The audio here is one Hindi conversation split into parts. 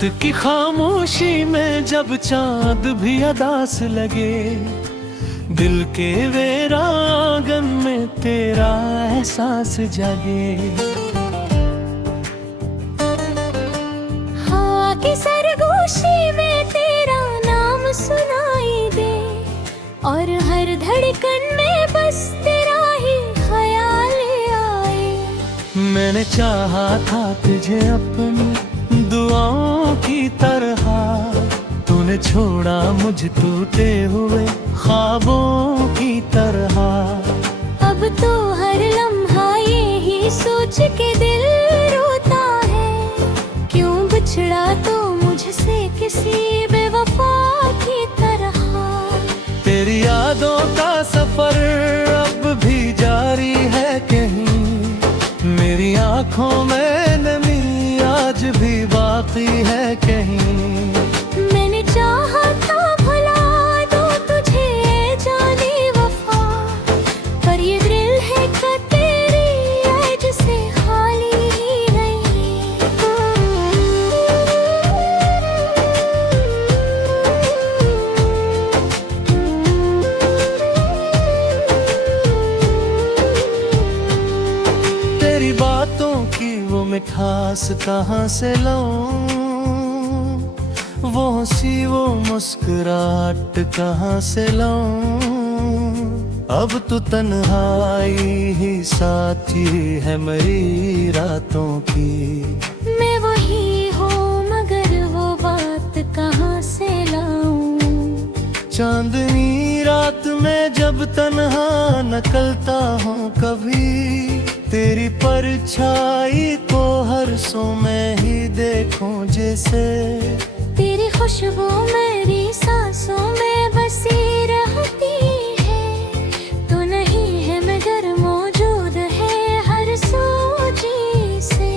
रात की खामोशी में जब चांद भी अदास लगे, दिल के वेरांगन में तेरा एहसास जागे। हवा की सरगोशी में तेरा नाम सुनाई दे, और हर धड़कन में बस तेरा ही ख्याल आए। मैंने चाहा था तुझे अपनी दुआओं की तरह, तूने छोड़ा मुझ टूटे हुए ख्वाबों की तरह। अब तो हर लम्हा ये ही सोच के दिल रोता है, क्यों बिछड़ा तो मुझसे किसी बेवफा की तरह। तेरी यादों का सफर अब भी जारी है कहीं, मेरी आंखों में नमी आज भी बाकी है कहीं। मैंने चाहा था भुला दो तुझे जाने वफा, पर ये दिल है कि तेरी याद से खाली ही नहीं। तेरी बातों की वो मिठास कहाँ से लाऊं, वो हंसी वो मुस्कुराहट कहाँ से लाऊं। अब तो तन्हाई ही साथी है मेरी रातों की। मैं वही हूँ मगर वो बात कहाँ से लाऊं। चांदनी रात में जब तन्हा निकलता हूँ कभी, तेरी परछाई को हर सो में ही देखूं जैसे। तेरी खुशबू मेरी सांसों में बसी रहती है, तो नहीं है मगर मौजूद है हर सोची से।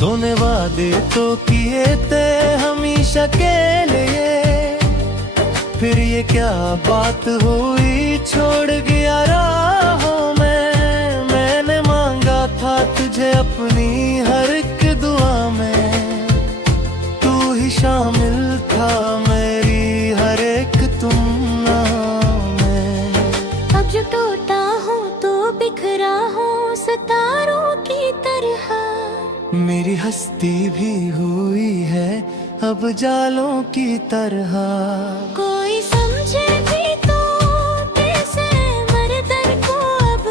तूने वादे तो किए थे हमेशा के लिए, फिर ये क्या बात हुई छोड़ गया राहों में। मैंने मांगा था तुझे अपनी हर एक दुआ में, तू ही शामिल था मेरी हर एक तुमना में। अब जो टूटा हूँ तो बिखरा हूँ सितारों की तरह, मेरी हस्ती भी हुई है अब जालों की तरह। कोई समझे भी तो कैसे मरे दर्द को अब,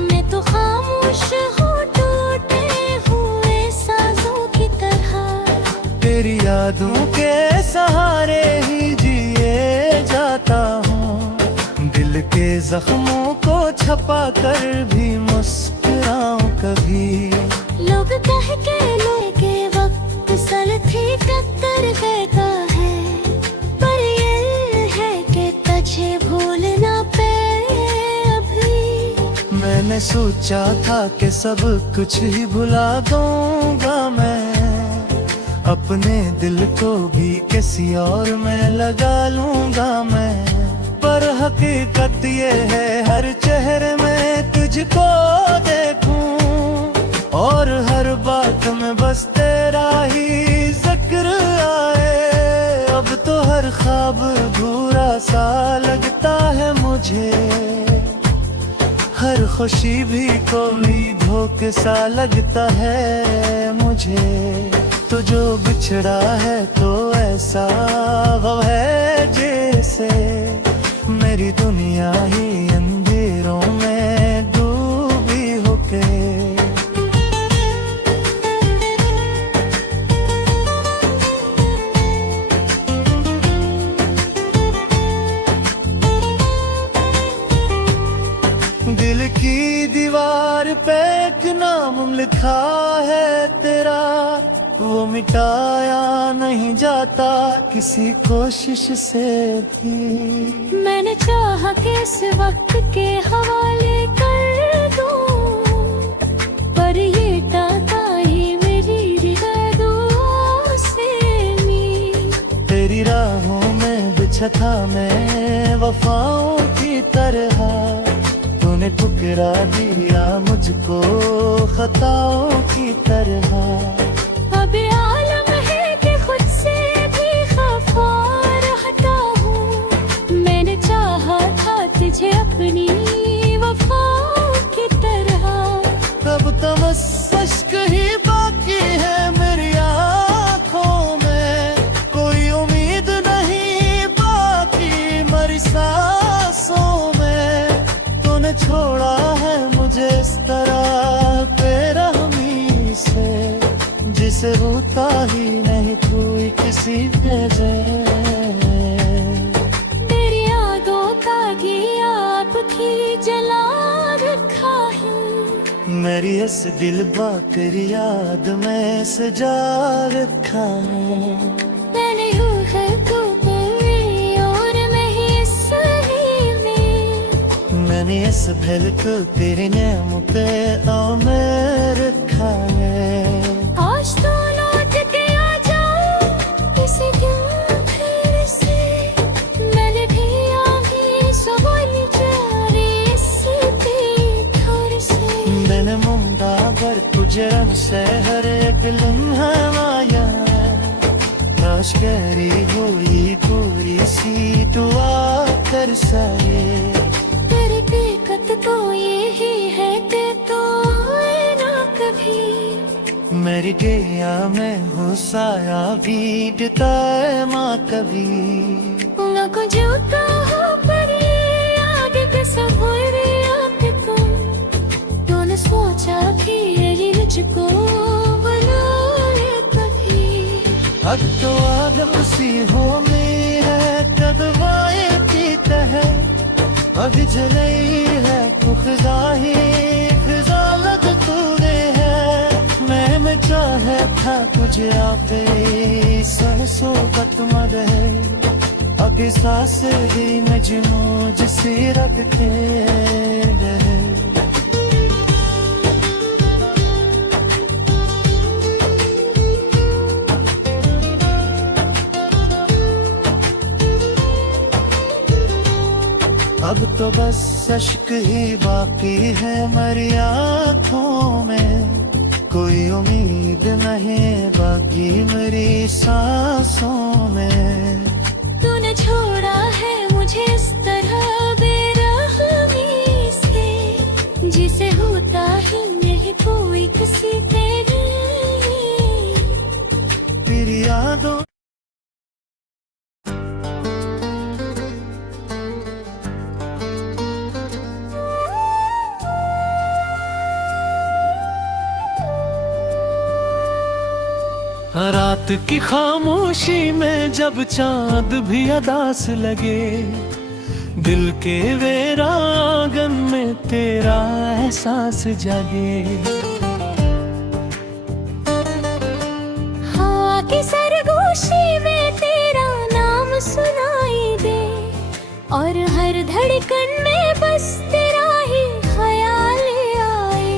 मैं तो खामोश हूँ टूटे हुए साजों की तरह। तेरी यादों के सहारे ही जिए जाता हूँ, दिल के जख्मों को छपा कर भी मुस्कुराऊं कभी। लोग कह के लेके वक्त सलथी टक्कर कहता है, पर ये है कि तुझे भूलना पे अभी। मैंने सोचा था कि सब कुछ ही भुला दूंगा मैं, अपने दिल को भी किसी और में लगा लूंगा मैं। पर हकीकत ये है हर चेहरे में तुझको देखूं, और हर बात में बस तेरा ही जिक्र आए। अब तो हर ख्वाब अधूरा सा लगता है मुझे, हर खुशी भी कोई धोखे सा लगता है मुझे। तो जो बिछड़ा है तो ऐसा वो है जैसे मेरी दुनिया ही अंधेरों में डूबी होके। दिल की दीवार पे एक नाम लिखा है तेरा, वो मिटाया नहीं जाता किसी कोशिश से भी। मैंने चाहा कि इस वक्त के हवाले कर दूं, पर ये टाका ही मेरी रिश्तों से नी। तेरी राहों में बिछा था मैं वफाओं की तरह, तूने ठुकरा दिया मुझको खताओं की तरह। अब आलम है जैसे होता ही नहीं कोई किसी पे तेरी यादों का दिया आपकी जला रखा है। मेरी इस दिल बा तेरी याद में सजा रखा है। मैंने यूं है तू तेरी और मैं ही सही में। मैंने इस भल को तेरे नाम पे मैं रखा है। आज तो लौट के आ जाओ किसी दिन फिर से। मैंने भी आगे सवाली जारी इसी थोड़ से। मैंने मुंडा भर तुझे रंग से हर एक लम्हा माया। काश करी हुई पूरी सी दुआ कर सके। तेरी दिक्कत तो यही है कि तो आए ना कभी। मेरी गैया में हो साया भी देता है माँ कभी। ना कुछ होता हो पर ये आगे के सफर आके तूने सोचा कि ये मुझको बना ले कभी। अब तो आदम सी होनी है कदवाए पीता है। अब जलई है तो खिजाही खिजालत तूने है। मैं चाहे था तुझे आपे सरसोबत मद है। अब सांस भी मजनू जिसे रखते रहे। अब तो बस अश्क ही बाकी है मेरी आँखों में। कोई उम्मीद नहीं बाकी मेरी सांसों में। तूने छोड़ा है मुझे इस तरह बेरहमी से। जिसे होता ही नहीं कोई किसी तेरी यादों। रात की खामोशी में जब चांद भी अदास लगे। दिल के वेरा आंगन में तेरा एहसास जागे। हवा की सरगोशी में तेरा नाम सुनाई दे। और हर धड़कन में बस तेरा ही ख्याल आए।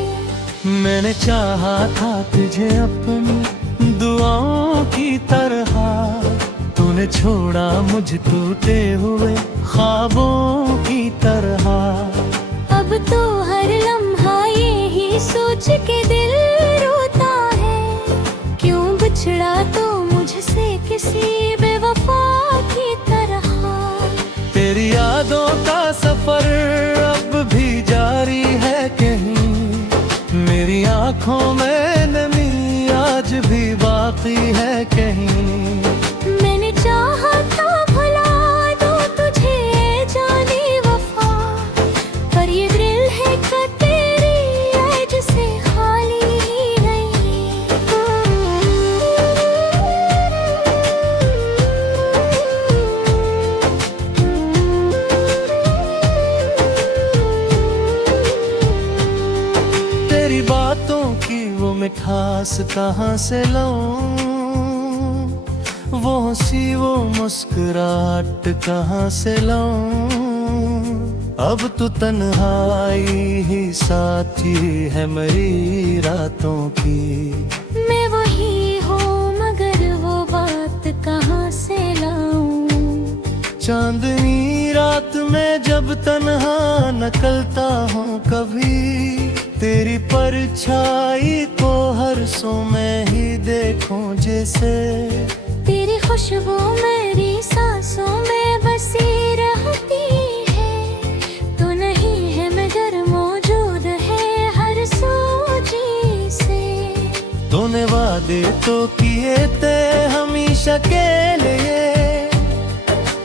मैंने चाहा था तुझे अपनी दुआओं की तरह। तूने छोड़ा मुझे टूटे हुए ख्वाबों की तरह। अब तो हर लम्हा यही सोच के दिल रोता है। क्यों बिछड़ा तो मुझसे किसी बेवफा की तरह। तेरी यादों का सफर अब भी जारी है कहीं। मेरी आंखों में नमी आज भी बाकी है कहीं। मैंने चाहा था भुला दूं तुझे जाने वफा। पर ये दिल है कि तेरी याद से खाली ही नहीं। तेरी बातों की वो मिठास कहाँ से लाऊं। वो हंसी वो मुस्कुराहट कहाँ से लाऊं। अब तो तन्हाई ही साथी है मेरी रातों की। मैं वही हूँ मगर वो बात कहाँ से लाऊं। चांदनी रात में जब तन्हा निकलता हूँ कभी। तेरी परछाई को हर सो में ही देखूं जैसे। तेरी खुशबू मेरी सांसों में बसी रहती है। तो नहीं है मगर मौजूद है हर सोची से। तूने वादे तो किए थे हमेशा के लिए।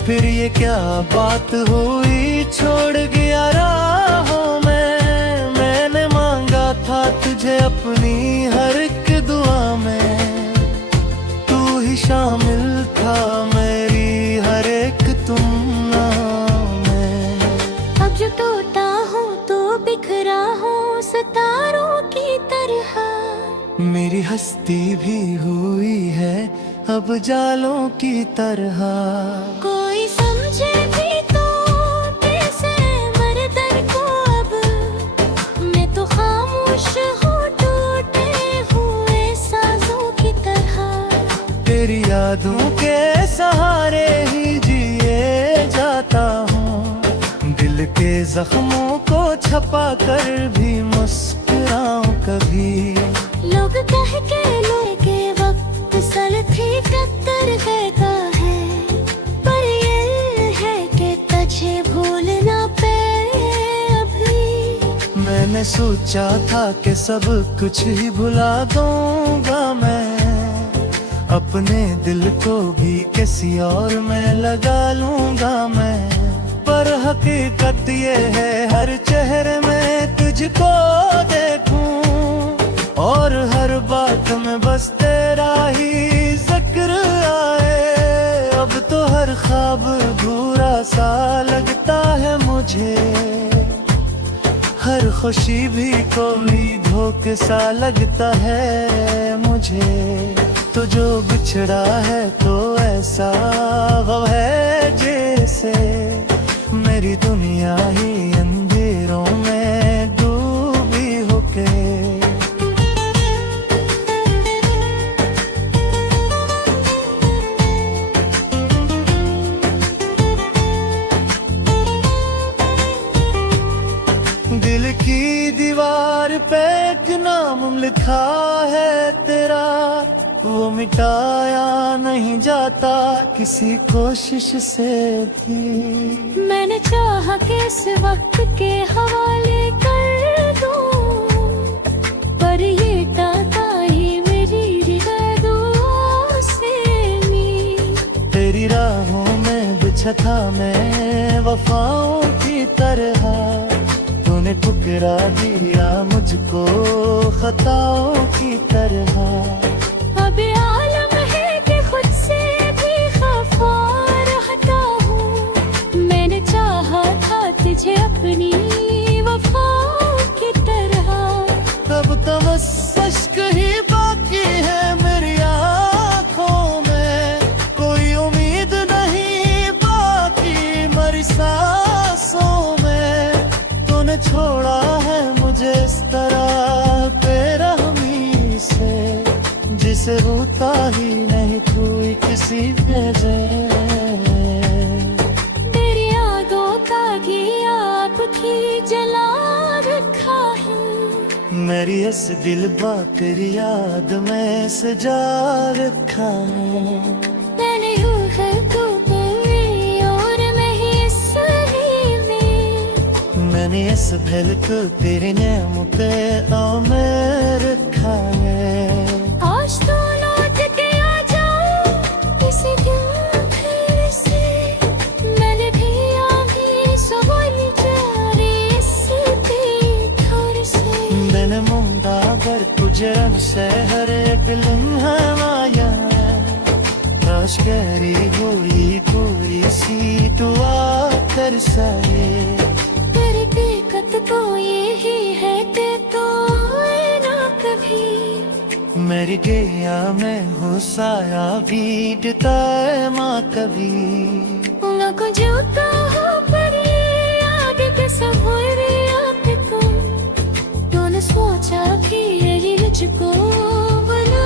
फिर ये क्या बात हुई छोड़ गया राहों में। मैंने मांगा था तुझे अपनी हर एक दुआ में। शामिल था मेरी हर एक तुमना में। अब जो टूटा हूँ तो बिखरा हूँ सितारों की तरह। मेरी हस्ती भी हुई है अब जालों की तरह। कोई समझे भी तो कैसे मर्दर को अब, मैं तो खामोश हूँ टूटे हुए साजों की तरह। तेरी यादों के सहारे ही जिए जाता हूँ, दिल के जख्मों को छपा कर भी मुस्कुराऊं कभी। लोग कह के लेके वक्त सलथी टक्कर देता है, पर ये है कि तुझे भूलना पे अभी। मैंने सोचा था कि सब कुछ ही भुला दूंगा मैं, अपने दिल को भी किसी और में लगा लूंगा मैं। पर हकीकत ये है हर चेहरे में तुझको देखूं, और हर बात में बस तेरा ही जिक्र आए। अब तो हर ख्वाब अधूरा सा लगता है मुझे, हर खुशी भी कोई धोखे सा लगता है मुझे। तो जो बिछड़ा है तो ऐसा गम है जैसे मेरी दुनिया ही अंधेरों में डूबी होके। दिल की दीवार पे एक नाम लिखा है तेरा, वो मिटाया नहीं जाता किसी कोशिश से भी। मैंने चाहा कि इस वक्त के हवाले कर दूं, पर ये टाका ही मेरी रिश्तों से मी। तेरी राहों में बिछा था मैं वफाओं की तरह, तूने ठुकरा दिया मुझको खताओं की तरह। अब आलम है कि खुद से भी खफा रहता हूँ, मैंने चाहा था तुझे अपनी वफाओं की तरह। अब तो बस अश्क ही बाकी है मेरी आँखों में, कोई उम्मीद नहीं बाकी मरी सांसों में। तूने छोड़ा है मुझे इस तरह बेरहमी से, जिसे होता ही नहीं कोई किसी वजह। तेरी यादों का घिया आपकी जला रखा है, मेरी इस दिल बा तेरी याद में सजा रखा है। मैंने यूं है तू मेरी और मैं ही सही में। मैंने इस भल को तेरे नाम पे में रखा है। आज तो लौट के आ जाओ किसी दिन फिर से, मैंने भी आगे सवाल जारी इस थोड़े से। मैंने मुंडा पर तुझे से हर एक लम्हा माया, काश करी हुई कोई सी दुआ कर सके। तेरी दिक्कत तो यही है कि तू ना कभी मेरी गैया में हो साया भी देता है माँ कभी। ना को जोता हो पर ये आगे के सवारे आपको, तूने सोचा कि ये मुझको बना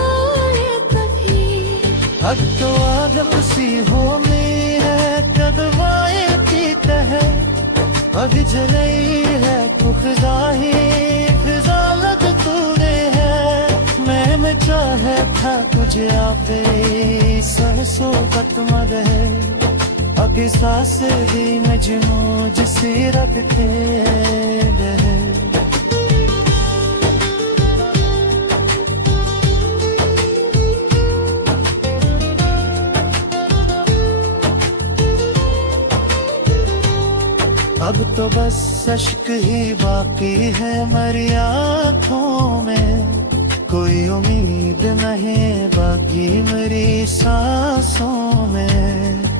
ले कभी। अब तो आदम सी होनी है कदवाए की तह, अब जलई है तो खुदा ही फिजा लग तूने है। मैं चाहे था तुझे आपे सहसो बतमद है, अभी सांस भी मजनू जिसे रखते रहे। अब तो बस अश्क ही बाकी है मेरी आँखों में, कोई उम्मीद नहीं बाकी मेरी सांसों में।